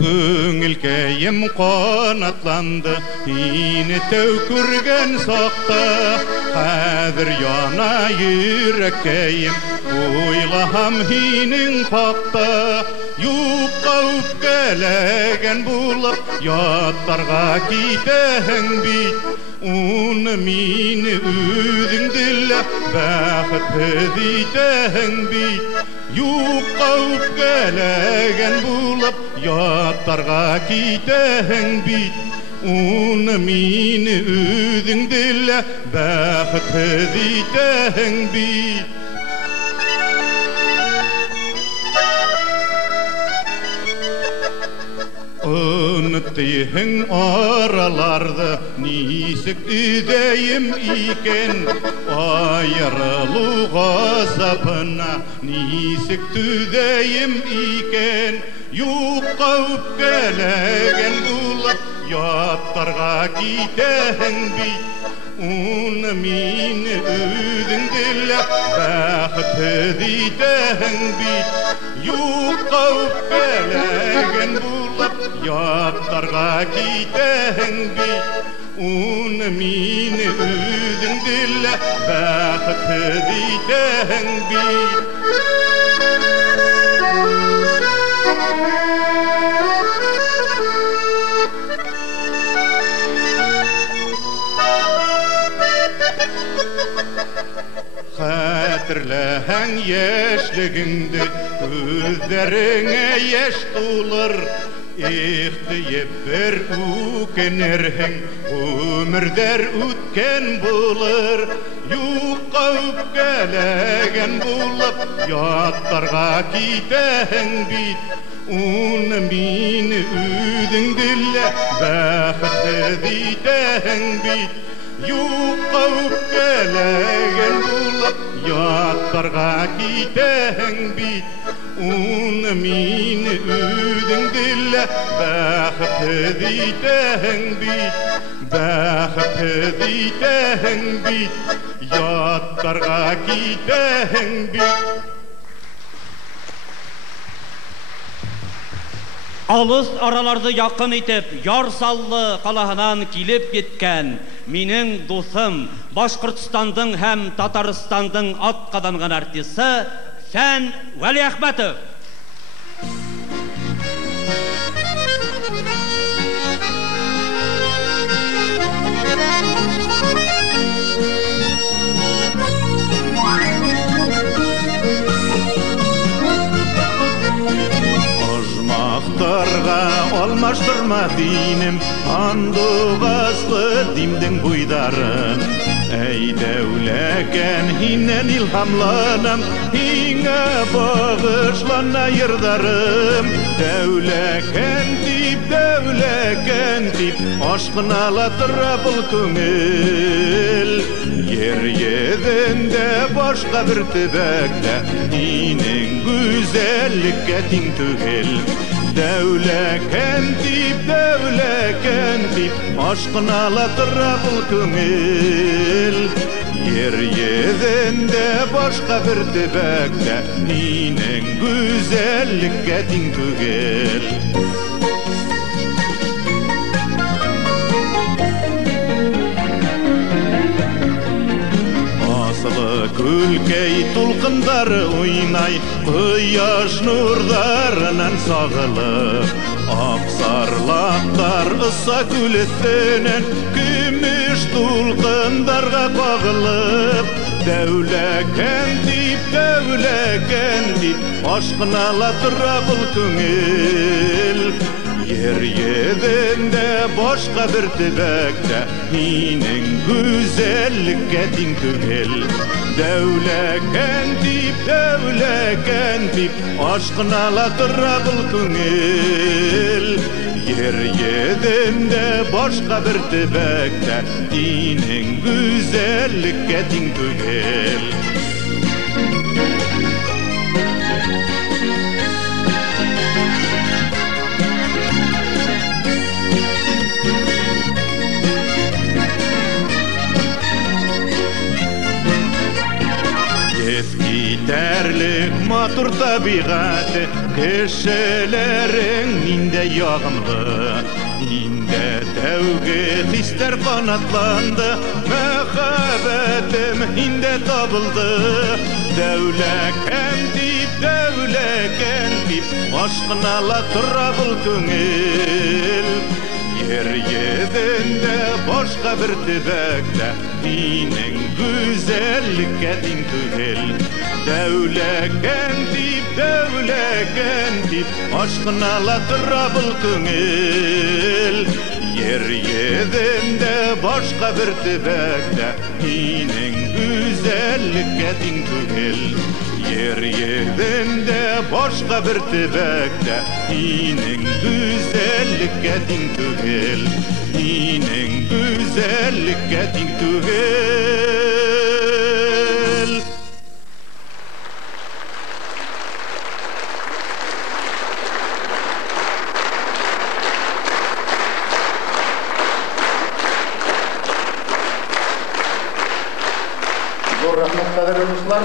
Көңілкейім қанатланды, ені тәукірген сақты, қадір яна үйреккейім, ойлахам хинің пақты. Юққа үпкелеген болып, яттарға кетің бейт, оны мені өдің ділі, бәқітті дейтің бейт. Юққа үпкелеген болып, яттарға кетің бейт, оны мені өдің ділі, бәқітті дейтің бейт. Ұныттейін араларды несік үдейім икен, айырылуға запына несік түдейім икен. Юққа үпкелеген болып, яттарға кетің бейт, оны мені өдің ділі, бәқітті дейтің бейт. Юққа үпкелеген болып, яттарға кетің бейт, оны мені өдің ділі, бәқітті дейтің бейт. Хәтерләһәң яшьлегеңде, күҙҙәреңә йәш тулыр, ихтиеп бер үкенерһең, ғүмерҙәр үткән булыр. Юҡҡа үпкәләгән булып, яттарға китәһең бит, уны мине үҙең дилә бәхетһеҙ итәһең бит. Юҡҡа үпкәләгән булып, яттарға китәһең бит, уны мине үҙең дилә бәхетһеҙ итәһең бит, бәхетһеҙ итәһең бит, яттарға китәһең бит. Алыс араларды яҡын итеп, Ярсаллы ҡалаһынан килеп еткән минең дуҫым, Башҡортостандың һәм Татарстандың атҡаҙанған артисы Фән Вәлиәхмәтов. Алмаштырма динем, андығаслы димдің буйдарын. Әй дәүләкән, һиннән илһамланам, һиңә бағышлана йырҙарым. Дәүләкән дип, ашҡынала тора был күңел. Ер йөҙөндә башҡа бер төбәктә, һинең гүзәллеккә тиң түгел. Дәүләкән дип, ашҡынала тора был күңел. Ер йөҙөндә башҡа бер төбәктә, һинең гүзәллеккә тиң түгел. Күлкәй тулҡындары уйнай, ҡояш нурҙарынан сағылып. Аҡсарлаҡтар ыса күл өҫтөнән, көмөш тулҡындарға ҡағылып. Дәүләкән дип, ашҡынала тора был күңел. Ер йөҙөндә башҡа бер төбәктә, һинең гүзәллеккә тиң түгел. Дәүләкән дип, ашҡынала тора был күңел. Ер йөҙөндә башҡа бер төбәктә, һинең гүзәллеккә тиң түгел. Eskiterlik матур табигаты, кешелерең инде ягымлы, инде тәүге хистер канатланды, мәхәббәтем инде табылды. Дәүләкән дип, ашкынала тора бул күңел. Yer yedinde başka bir tübekte Dinin güzellikке din tügel Devleken dip Aşkınala tıra bul küngel Yer yedinde başka bir tübekte Dinin güzellikке din tügel Yer yedinde başka bir tübekte Dinin güzellikке din tügel Dinin güzellikке din tügel Zor rahmet kadarı dostlar.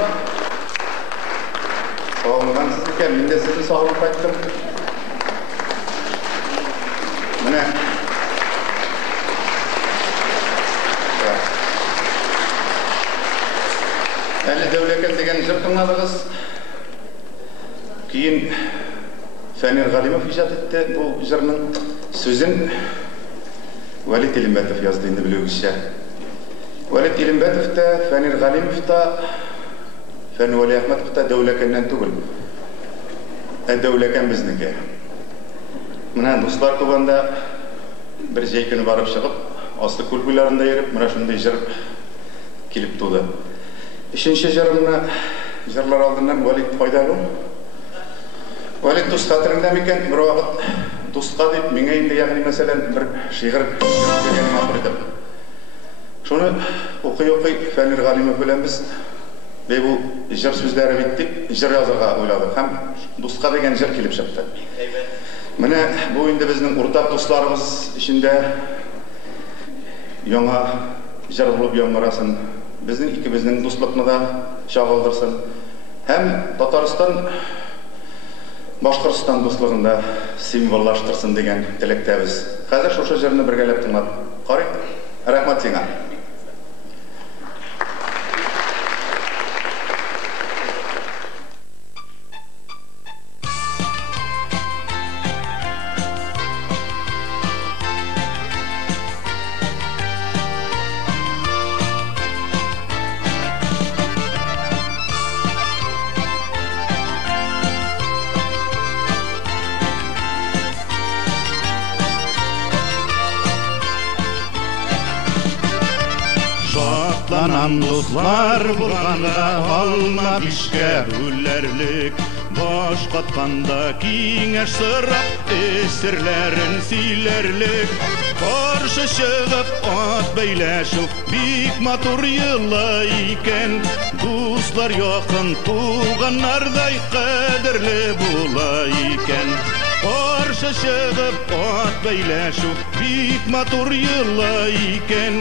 Sağolmadan sizlikə, mən də sizi sağolub qaytdım. Mine. Әлі Дәуләкен деген жыр тыңладыңыз. Кейін Фәнир Ғалимов ижад етті бұл жырның сөзін Валид Илімбәтов yazdı енді білуіңізше. Валид Илімбәтов та, Фәнир Ғалимов та, Фән Вали Ахматов та Дәуләкеннен түгіл. Дәуләкен біздікі. Мына достар көбанда бір жайкені барып шығып, асты көлбілерінде еріп, мұна шындай жыр келіп туды. Үшінші жырымына жырлар алдынан Валид пайдалы. Валид дос қатырында мекен бір уақыт досқа деп меңе енді яғни мәселен бір шиғыр деген мақыр етіп. Шоны оқи Фәнир Ғалимов білеміз. Бұл жыр сөздері беттіп, жыр жазыға ойладық. Хам досқа деген жыр келіп шықты. Міне бұл енді біздің ортақ достарымыз ішінде яңа жыр болып яңмарасын. Біздің ikimizдің достлықны да шағылдырсын. Hem Татарстан, Башқұртстан достлығында символлаштырсын деген тілектебіз. Қазір шошы жырыны біргелеп тыңлап қарайық. Рахмат сеңа. Şatlanan dostlar vurğanda alma bişke üllerlik Baş qatkanda kiңеш sırap esirlerin silerlik Karşı çıgıp at beyleşu bik matur yılla iken Dostlar yakın tuğanlarday kaderli bula iken Karşı çıgıp at beyleşu bik matur yılla iken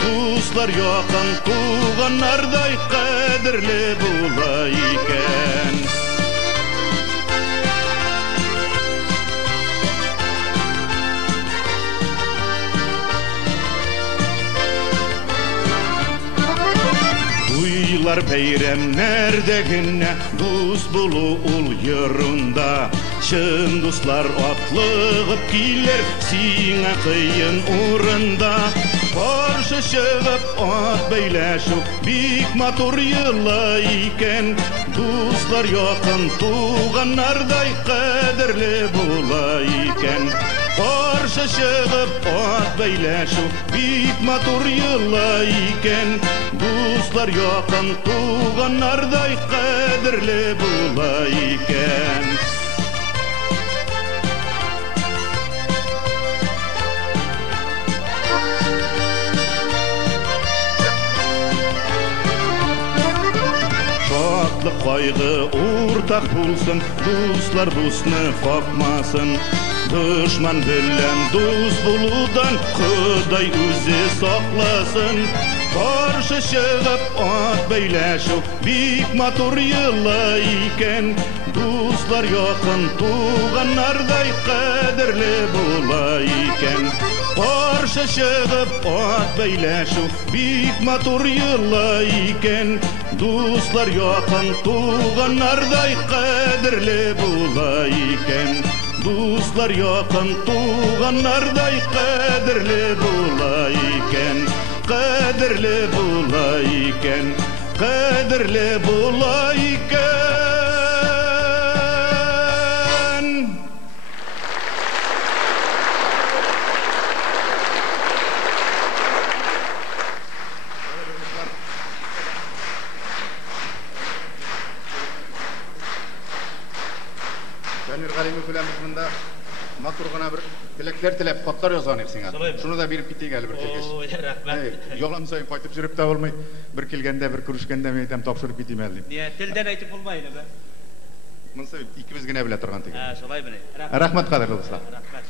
Dostlar yakın tuğanlarday kaderli bula iken Duylar beyремнәрдәгенә дус булу ул йырында Чын дуслар атлыгып килер сиңа кыен урында Каршы чыгып ат бәйләшү бик матур йыла икән Дуслар якын туганнардай кадерле була икән Каршы чыгып ат бәйләшү бик матур йыла икән Dostlar yakın tuğanlarday kaderli bula iken Şatlık kaygı ortak bulsun Dostlar dostunu fakmasın Düşman bilen dost buludan Kuday özü saklasın Qarşı шығып at beyləşu bik matur yılla iken Dostlar yakın tuğanlarday kaderli bula iken Qarşı шығып at beyləşu bik matur yılla iken Dostlar yakın tuğanlarday kaderli bula iken Dostlar yakın tuğanlarday kaderli bula iken Kaderli bulayken, kaderli bulayken. Janir Galimi filanımızda maturgana bir tilekler tilep xatlar yazan eksin. Şunu da berip gittik әле bir kelgеш. Yolam sayın qaytып жүрүп та болмай, bir келгенде, bir күрешкенде мен айтам тапшырып кетейм әле. Не, телден айтып булмайды бе? Мынсы икибиз генә белә торган теге. Шулай беле. Рахмат кадерле дуслар. Рахмат.